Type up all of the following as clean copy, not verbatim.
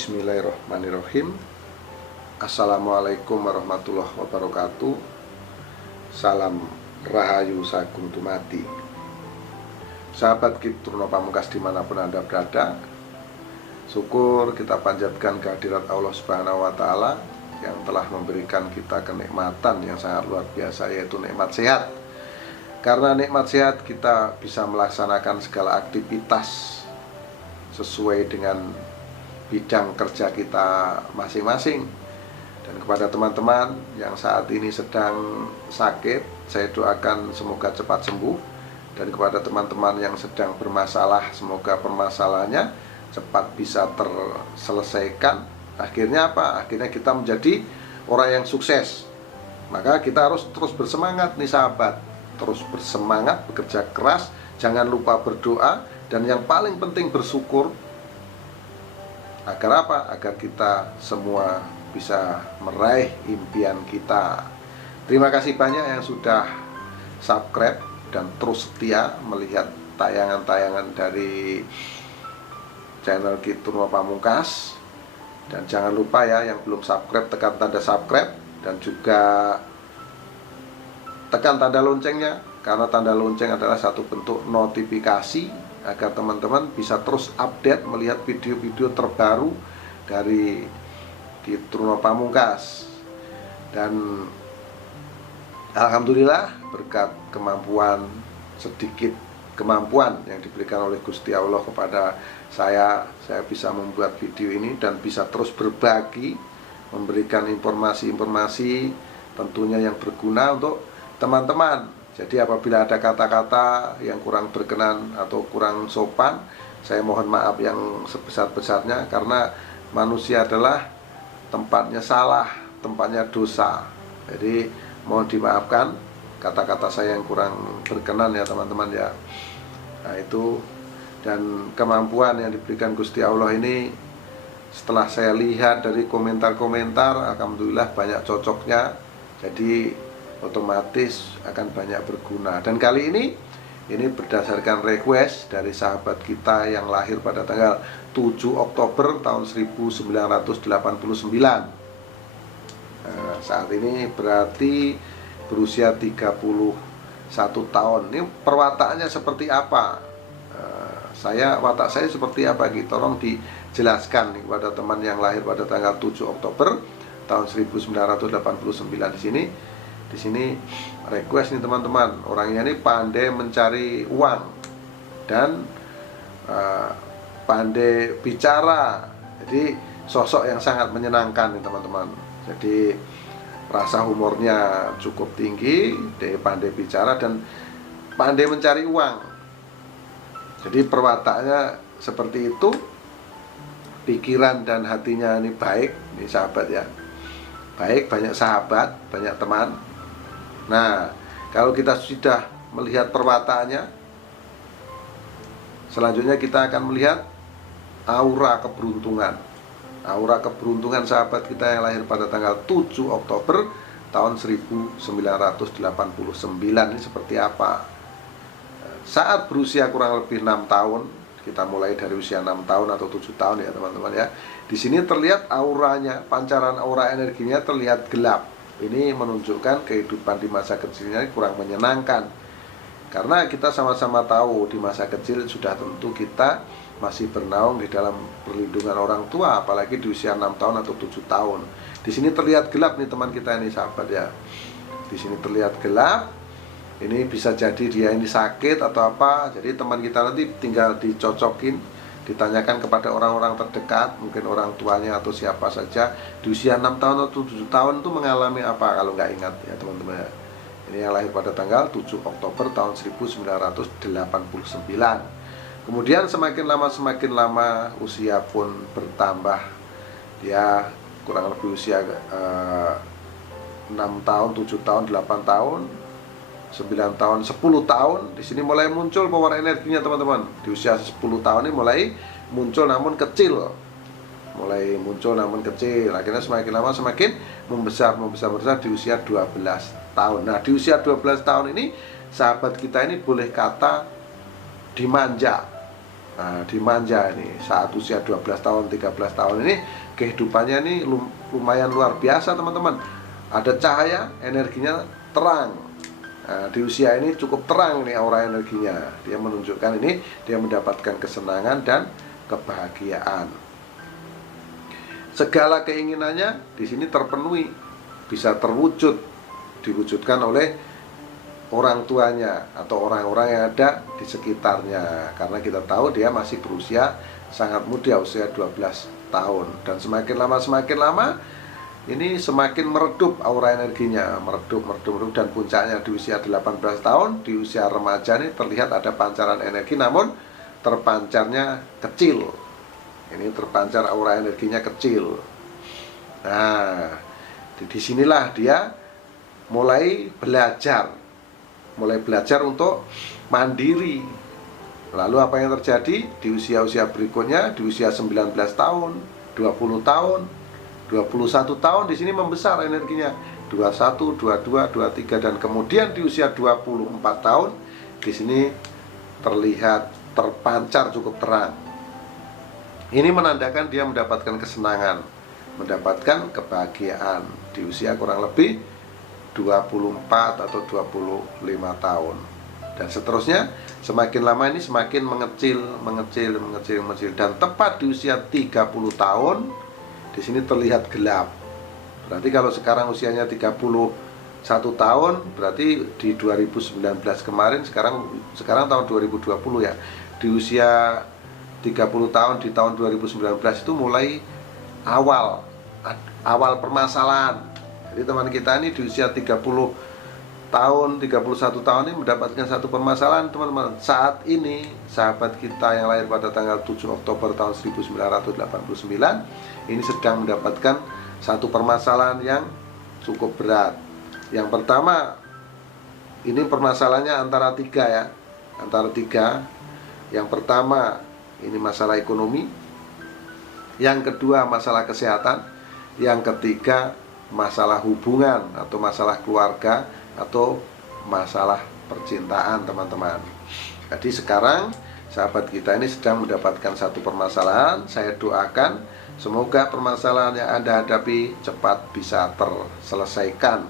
Bismillahirrahmanirrahim. Assalamualaikum warahmatullahi wabarakatuh. Salam Rahayu Sagung Dumadi. Sahabat Kitruno Pamungkas dimanapun Anda berada, syukur kita panjatkan kehadirat Allah Subhanahu wa Ta'ala yang telah memberikan kita kenikmatan yang sangat luar biasa, yaitu nikmat sehat. Karena nikmat sehat kita bisa melaksanakan segala aktivitas sesuai dengan bidang kerja kita masing-masing. Dan kepada teman-teman yang saat ini sedang sakit, saya doakan semoga cepat sembuh. Dan kepada teman-teman yang sedang bermasalah, semoga permasalahannya cepat bisa terselesaikan. Akhirnya apa? Akhirnya kita menjadi orang yang sukses. Maka kita harus terus bersemangat nih sahabat. Terus bersemangat, bekerja keras, jangan lupa berdoa, dan yang paling penting bersyukur. Agar apa? Agar kita semua bisa meraih impian kita. Terima kasih banyak yang sudah subscribe dan terus setia melihat tayangan-tayangan dari channel Kitruno Pamungkas. Dan jangan lupa ya, yang belum subscribe tekan tanda subscribe dan juga tekan tanda loncengnya, karena tanda lonceng adalah satu bentuk notifikasi agar teman-teman bisa terus update melihat video-video terbaru dari Kitruno Pamungkas. Dan alhamdulillah berkat sedikit kemampuan yang diberikan oleh Gusti Allah kepada saya bisa membuat video ini dan bisa terus berbagi, memberikan informasi-informasi tentunya yang berguna untuk teman-teman. Jadi apabila ada kata-kata yang kurang berkenan atau kurang sopan, saya mohon maaf yang sebesar-besarnya, karena manusia adalah tempatnya salah, tempatnya dosa. Jadi mohon dimaafkan kata-kata saya yang kurang berkenan ya teman-teman ya. Nah itu, dan kemampuan yang diberikan Gusti Allah ini, setelah saya lihat dari komentar-komentar, alhamdulillah banyak cocoknya. Jadi otomatis akan banyak berguna. Dan kali ini berdasarkan request dari sahabat kita yang lahir pada tanggal 7 Oktober tahun 1989. Saat ini berarti berusia 31 tahun. Ini perwataannya seperti apa? Watak saya seperti apa gitu? Tolong dijelaskan nih kepada teman yang lahir pada tanggal 7 Oktober tahun 1989 di sini request nih teman-teman, orangnya ini pandai mencari uang dan pandai bicara. Jadi sosok yang sangat menyenangkan nih teman-teman. Jadi rasa humornya cukup tinggi, dia pandai bicara dan pandai mencari uang. Jadi perwataannya seperti itu, pikiran dan hatinya ini baik, ini sahabat ya. Baik, banyak sahabat, banyak teman. Nah, kalau kita sudah melihat perwataannya, selanjutnya kita akan melihat aura keberuntungan. Aura keberuntungan sahabat kita yang lahir pada tanggal 7 Oktober tahun 1989 ini seperti apa? Saat berusia kurang lebih 6 tahun, kita mulai dari usia 6 tahun atau 7 tahun ya teman-teman ya. Di sini terlihat auranya, pancaran aura energinya terlihat gelap. Ini menunjukkan kehidupan di masa kecilnya kurang menyenangkan. Karena kita sama-sama tahu di masa kecil sudah tentu kita masih bernaung di dalam perlindungan orang tua, apalagi di usia 6 tahun atau 7 tahun. Di sini terlihat gelap nih teman kita ini sahabat ya. Di sini terlihat gelap. Ini bisa jadi dia ini sakit atau apa. Jadi teman kita nanti tinggal dicocokin, ditanyakan kepada orang-orang terdekat, mungkin orang tuanya atau siapa saja, di usia 6 tahun atau 7 tahun itu mengalami apa kalau nggak ingat ya teman-teman. Ini yang lahir pada tanggal 7 Oktober tahun 1989. Kemudian semakin lama usia pun bertambah. Dia kurang lebih usia 6 tahun, 7 tahun, 8 tahun, 9 tahun, 10 tahun. Di sini mulai muncul power energinya teman-teman. Di usia 10 tahun ini mulai muncul namun kecil. Akhirnya semakin lama semakin membesar di usia 12 tahun. Nah, di usia 12 tahun ini sahabat kita ini boleh kata dimanja. Nah, dimanja ini saat usia 12 tahun, 13 tahun ini kehidupannya ini lumayan luar biasa teman-teman. Ada cahaya, energinya terang. Nah, di usia ini cukup terang nih aura energinya. Dia menunjukkan ini dia mendapatkan kesenangan dan kebahagiaan. Segala keinginannya di sini terpenuhi, bisa terwujud, diwujudkan oleh orang tuanya atau orang-orang yang ada di sekitarnya. Karena kita tahu dia masih berusia sangat muda, usia 12 tahun. Dan semakin lama ini semakin meredup aura energinya, meredup dan puncaknya di usia 18 tahun, di usia remaja ini terlihat ada pancaran energi namun terpancarnya kecil. Ini terpancar aura energinya kecil. Nah, disinilah dia mulai belajar untuk mandiri. Lalu apa yang terjadi di usia-usia berikutnya, di usia 19 tahun, 20 tahun, 21 tahun di sini membesar energinya, 21, 22, 23 dan kemudian di usia 24 tahun di sini terlihat terpancar cukup terang. Ini menandakan dia mendapatkan kesenangan, mendapatkan kebahagiaan di usia kurang lebih 24 atau 25 tahun. Dan seterusnya, semakin lama ini semakin mengecil dan tepat di usia 30 tahun di sini terlihat gelap. Berarti kalau sekarang usianya 31 tahun, berarti di 2019 kemarin, sekarang tahun 2020 ya. Di usia 30 tahun di tahun 2019 itu mulai awal permasalahan. Jadi teman kita ini di usia 30 tahun, 31 tahun ini mendapatkan satu permasalahan teman-teman. Saat ini sahabat kita yang lahir pada tanggal 7 Oktober tahun 1989 ini sedang mendapatkan satu permasalahan yang cukup berat. Yang pertama, ini permasalahannya antara tiga ya, antara tiga. Yang pertama ini masalah ekonomi, yang kedua masalah kesehatan, yang ketiga masalah hubungan atau masalah keluarga atau masalah percintaan teman-teman. Jadi sekarang sahabat kita ini sedang mendapatkan satu permasalahan. Saya doakan semoga permasalahan yang Anda hadapi cepat bisa terselesaikan.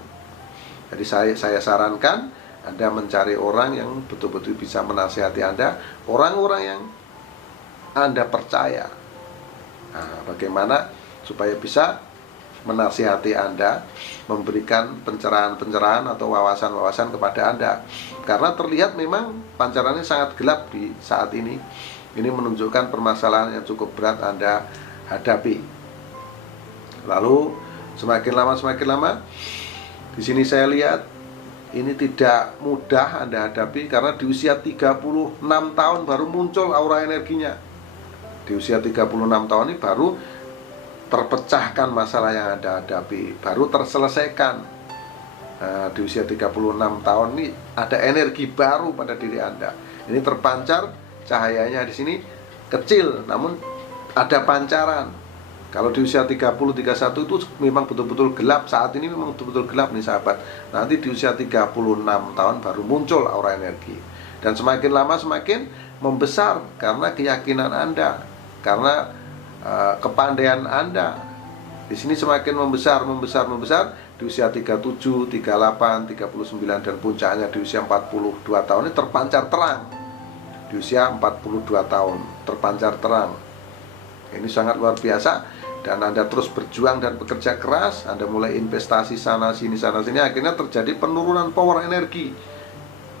Jadi saya sarankan Anda mencari orang yang betul-betul bisa menasihati Anda, orang-orang yang Anda percaya. Nah, bagaimana supaya bisa menasihati Anda, memberikan pencerahan-pencerahan atau wawasan-wawasan kepada Anda. Karena terlihat memang pancarannya sangat gelap di saat ini. Ini menunjukkan permasalahan yang cukup berat Anda hadapi. Lalu semakin lama di sini saya lihat ini tidak mudah Anda hadapi karena di usia 36 tahun baru muncul aura energinya. Di usia 36 tahun ini baru terpecahkan masalah yang Anda hadapi, baru terselesaikan. Nah, di usia 36 tahun ini ada energi baru pada diri Anda. Ini terpancar, cahayanya di sini kecil, namun ada pancaran. Kalau di usia 30, 31 itu memang betul-betul gelap. Saat ini memang betul-betul gelap nih sahabat. Nanti di usia 36 tahun baru muncul aura energi. Dan semakin lama semakin membesar karena keyakinan Anda, karena kepandaian Anda. Di sini semakin membesar di usia 37, 38, 39 dan puncaknya di usia 42 tahun ini terpancar terang. Di usia 42 tahun terpancar terang. Ini sangat luar biasa dan Anda terus berjuang dan bekerja keras, Anda mulai investasi sana sini akhirnya terjadi penurunan power energi.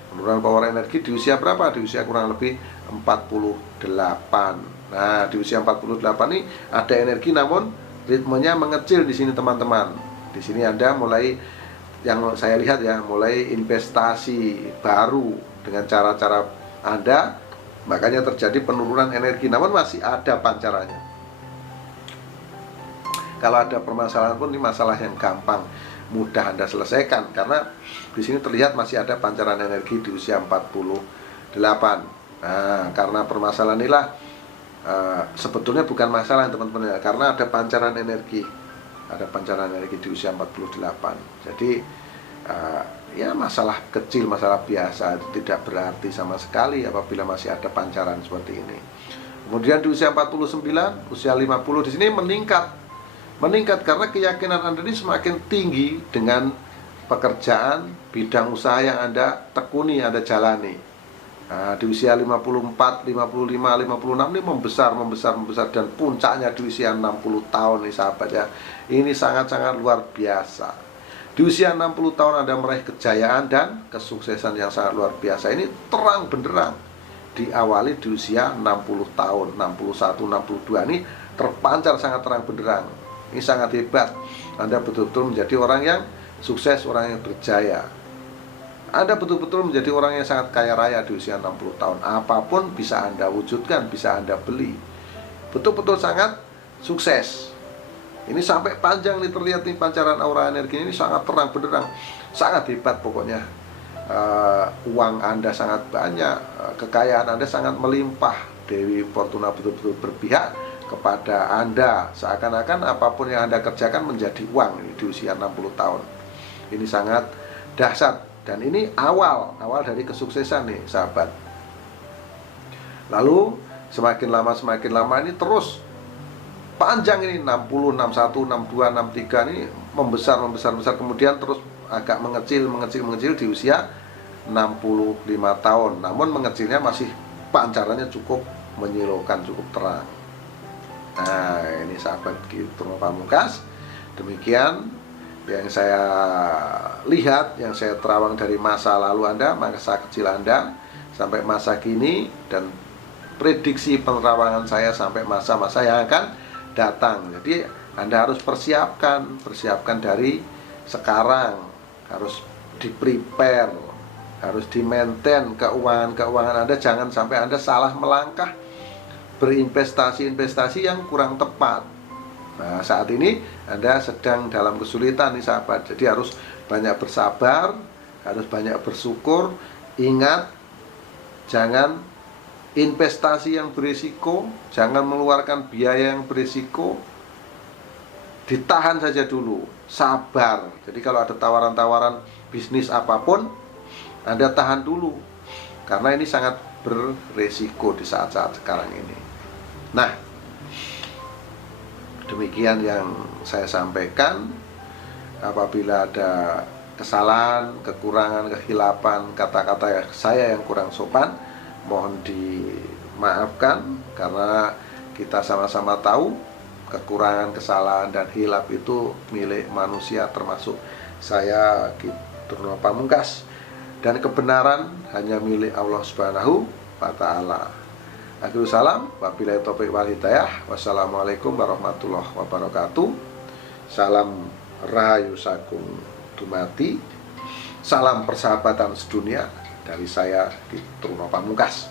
Penurunan power energi di usia berapa? Di usia kurang lebih 48. Nah, di usia 48 ini ada energi namun ritmenya mengecil di sini teman-teman. Di sini Anda mulai, yang saya lihat ya, mulai investasi baru dengan cara-cara Anda, makanya terjadi penurunan energi namun masih ada pancarannya. Kalau ada permasalahan pun ini masalah yang gampang, mudah Anda selesaikan karena di sini terlihat masih ada pancaran energi di usia 48. Nah, karena permasalahan inilah sebetulnya bukan masalah teman-teman ya, karena ada pancaran energi di usia 48. Jadi ya masalah kecil, masalah biasa, tidak berarti sama sekali apabila masih ada pancaran seperti ini. Kemudian di usia 49, usia 50 di sini meningkat karena keyakinan Anda ini semakin tinggi dengan pekerjaan, bidang usaha yang Anda tekuni, Anda jalani. Nah, di usia 54, 55, 56 ini membesar dan puncaknya di usia 60 tahun nih sahabat ya. Ini sangat-sangat luar biasa. Di usia 60 tahun Anda meraih kejayaan dan kesuksesan yang sangat luar biasa. Ini terang benderang. Diawali di usia 60 tahun, 61, 62 ini terpancar sangat terang benderang. Ini sangat hebat. Anda betul-betul menjadi orang yang sukses, orang yang berjaya. Anda betul-betul menjadi orang yang sangat kaya raya di usia 60 tahun. Apapun bisa Anda wujudkan, bisa Anda beli. Betul-betul sangat sukses. Ini sampai panjang nih, terlihat nih pancaran aura energi ini sangat terang benderang, sangat hebat pokoknya. Uang Anda sangat banyak, kekayaan Anda sangat melimpah. Dewi Fortuna betul-betul berpihak kepada Anda, seakan-akan apapun yang Anda kerjakan menjadi uang ini di usia 60 tahun. Ini sangat dahsyat dan ini awal dari kesuksesan nih sahabat. Lalu semakin lama ini terus panjang ini, 60, 61, 62, 63 ini membesar, kemudian terus agak mengecil di usia 65 tahun. Namun mengecilnya masih pancarannya cukup menyilaukan, cukup terang. Nah, ini sahabat Turno Pamungkas. Demikian yang saya lihat, yang saya terawang dari masa lalu Anda, masa kecil Anda sampai masa kini, dan prediksi penerawangan saya sampai masa-masa yang akan datang. Jadi Anda harus persiapkan dari sekarang, harus di-prepare, harus di-maintain keuangan Anda. Jangan sampai Anda salah melangkah, berinvestasi yang kurang tepat. Nah, saat ini Anda sedang dalam kesulitan nih sahabat. Jadi harus banyak bersabar, harus banyak bersyukur. Ingat, jangan investasi yang berisiko, jangan mengeluarkan biaya yang berisiko. Ditahan saja dulu, sabar. Jadi kalau ada tawaran-tawaran bisnis apapun, Anda tahan dulu, karena ini sangat beresiko di saat-saat sekarang ini. Nah, demikian yang saya sampaikan. Apabila ada kesalahan, kekurangan, kehilapan, kata-kata saya yang kurang sopan, mohon dimaafkan, karena kita sama-sama tahu kekurangan, kesalahan, dan hilap itu milik manusia, termasuk saya Turno Pamungkas, dan kebenaran hanya milik Allah Subhanahu wa Ta'ala. Akhirul salam, wabillahi taufiq wal hidayah. Wassalamualaikum warahmatullahi wabarakatuh. Salam Rahayu Sagung Dumadi. Salam persahabatan sedunia dari saya Turno Pamungkas.